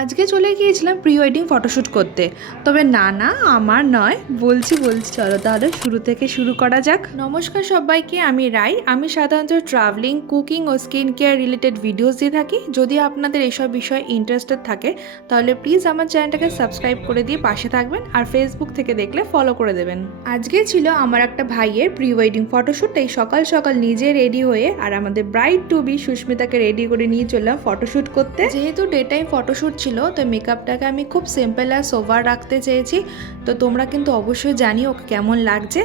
আজকে চলে গিয়েছিলাম প্রি ওয়েডিং ফটোশ্যুট করতে। তবে না আমার নয়, বলছি চলো তাহলে শুরু থেকে শুরু করা যাক। নমস্কার সবাইকে, আমি রাই। আমি সাধারণত ট্রাভেলিং, কুকিং ও স্কিন কেয়ার রিলেটেড ভিডিওস দিয়ে থাকি। যদি আপনাদের এইসব বিষয়ে ইন্টারেস্টেড থাকে তাহলে প্লিজ আমার চ্যানেলটাকে সাবস্ক্রাইব করে দিয়ে পাশে থাকবেন, আর ফেসবুক থেকে দেখলে ফলো করে দেবেন। আজকে ছিল আমার একটা ভাইয়ের প্রি ওয়েডিং ফটোশ্যুট। এই সকাল সকাল নিজে রেডি হয়ে আর আমাদের ব্রাইড টু বি সুস্মিতাকে রেডি করে নিয়ে চললাম ফটোশ্যুট করতে। যেহেতু ডে টাইম ফটোশ্যুট ছিল, তো মেকআপটাকে আমি খুব সিম্পল আর সোভার রাখতে চেয়েছি। তো তোমরা কিন্তু অবশ্যই জানিও ওকে কেমন লাগছে।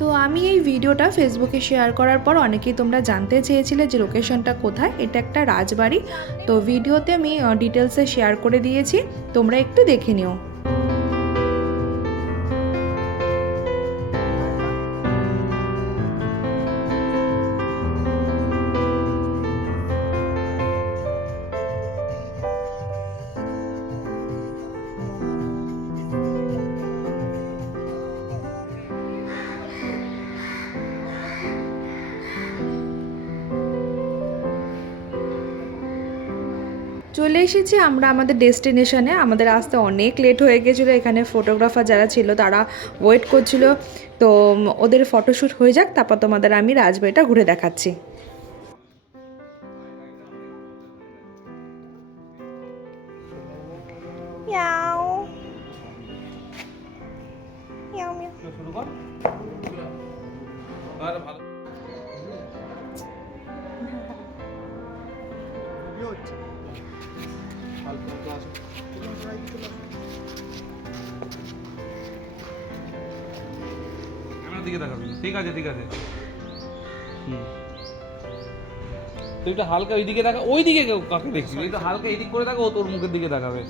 তো আমি এই ভিডিওটা ফেসবুকে শেয়ার করার পর অনেকেই তোমরা জানতে চেয়েছিলে যে লোকেশনটা কোথায়। এটা একটা রাজবাড়ি। তো ভিডিওতে আমি ডিটেলসে শেয়ার করে দিয়েছি, তোমরা একটু দেখে নিও। চলে এসেছি আমরা আমাদের ডেস্টিনেশনে। আমাদের আসতে অনেক লেট হয়ে গেছিলো। এখানে ফটোগ্রাফার যারা ছিল তারা ওয়েট করছিল। তো ওদের ফটোশ্যুট হয়ে যাক, তারপর তোমাদের আমি রাজবাড়িটা ঘুরে দেখাচ্ছি। দিকে তাকাবি, ঠিক আছে ঠিক আছে। তুই একটু হালকা ওইদিকে তাকা, ওইদিকে কাকে দেখছিস? একটু হালকা এদিক করে তাকা, ও তোর মুখের দিকে তাকাবে।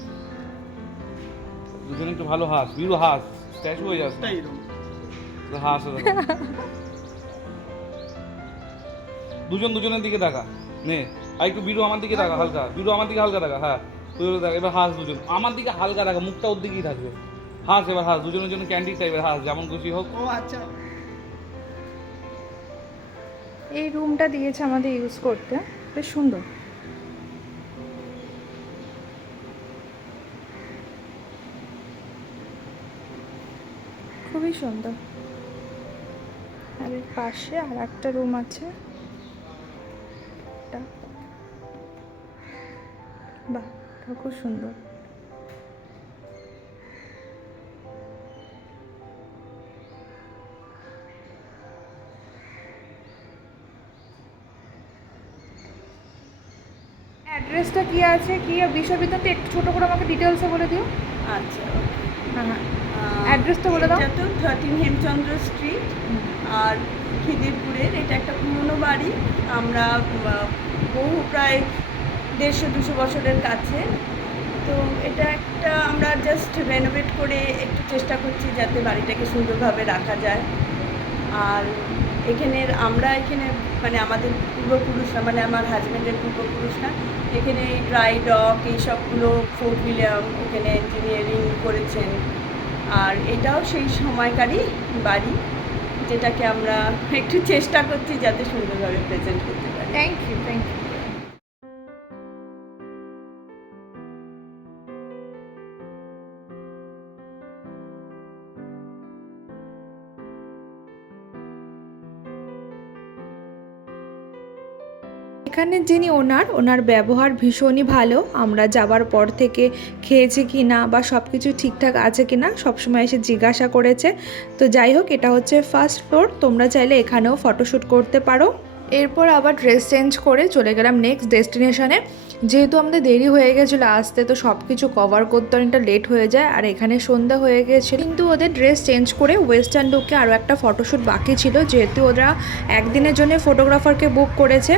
দুজনে একটু ভালো হাস, বিরু হাস, স্ট্যাচু হয়ে যাস। হাস দুজন দুজনের দিকে তাকা। নে আর একটু বিরু আমার দিকে তাকা, হালকা বিরু আমার দিকে হালকা তাকা। হ্যাঁ তুই তাকা, এবার হাস দুজন আমার দিকে হালকা তাকা, মুখটা ওর দিকেই থাকবে। হাস এবার হাস, দুজনের জন্য ক্যান্ডি টাইপের হাস, যেমন খুশি হোক। ও আচ্ছা। এই রুমটা দিয়েছে আমাদের ইউজ করতে, বেশ সুন্দর। খুবই সুন্দর। আর এর পাশে আর একটা রুম আছে। বাহ, খুব সুন্দর। অ্যাড্রেসটা কি আছে, কি বিষয় বৃত্তান্ত একটু ছোটো করে আমাকে ডিটেলসে বলে দিও। আচ্ছা, হ্যাঁ অ্যাড্রেসটা বলে দাও। এটা তো 13 হেমচন্দ্র স্ট্রিট, আর খিদিরপুরের। এটা একটা পুরনো বাড়ি। আমরা বহু প্রায় 150-200 বছরের কাছে। তো এটা একটা আমরা জাস্ট রেনোভেট করে একটু চেষ্টা করছি যাতে বাড়িটাকে সুন্দরভাবে রাখা যায়। আর আমরা এখানে মানে আমাদের পূর্বপুরুষরা, মানে আমার হাজব্যান্ডের পূর্বপুরুষরা এখানে ড্রাই ডক এইসবগুলো, ফোর্ট উইলিয়াম এখানে ইঞ্জিনিয়ারিং করেছেন। আর এটাও সেই সময়কারই বাড়ি, যেটাকে আমরা একটু চেষ্টা করছি যাতে সুন্দরভাবে প্রেজেন্ট করতে পারি। Thank you. এখানে যিনি ওনার ব্যবহার ভীষণই ভালো। আমরা যাবার পর থেকে খেয়েছি কি না বা সব কিছু ঠিকঠাক আছে কি না সবসময় এসে জিজ্ঞাসা করেছে। তো যাই হোক, এটা হচ্ছে ফার্স্ট ফ্লোর। তোমরা চাইলে এখানেও ফটোশ্যুট করতে পারো। এরপর আবার ড্রেস চেঞ্জ করে চলে গেলাম নেক্সট ডেস্টিনেশনে। যেহেতু আমাদের দেরি হয়ে গেছিলো আসতে, তো সব কিছু কভার করতে অনেকটা লেট হয়ে যায়। আর এখানে সন্ধ্যা হয়ে গেছে, কিন্তু ওদের ড্রেস চেঞ্জ করে ওয়েস্টার্ন লুকে আরও একটা ফটোশ্যুট বাকি ছিল, যেহেতু ওরা একদিনের জন্য ফটোগ্রাফারকে বুক করেছে।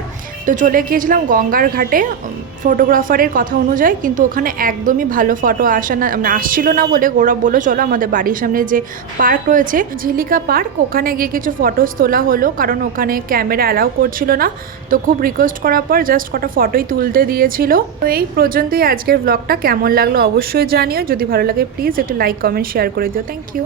তো চলে গিয়েছিলাম গঙ্গার ঘাটে ফটোগ্রাফারের কথা অনুযায়ী, কিন্তু ওখানে একদমই ভালো ফটো আসছিল না বলে গৌরব বললো চলো আমাদের বাড়ির সামনে যে পার্ক রয়েছে ঝিলিকা পার্ক, ওখানে গিয়ে কিছু ফটোস তোলা হলো, কারণ ওখানে ক্যামেরা অ্যালাউ করছিল না। তো খুব রিকোয়েস্ট করার পর জাস্ট কটা ফটোই তুলতে দিয়েছিল। তো এই পর্যন্তই আজকের ব্লগটা। কেমন লাগলো অবশ্যই জানিও। যদি ভালো লাগে প্লিজ একটু লাইক কমেন্ট শেয়ার করে দিও। Thank you.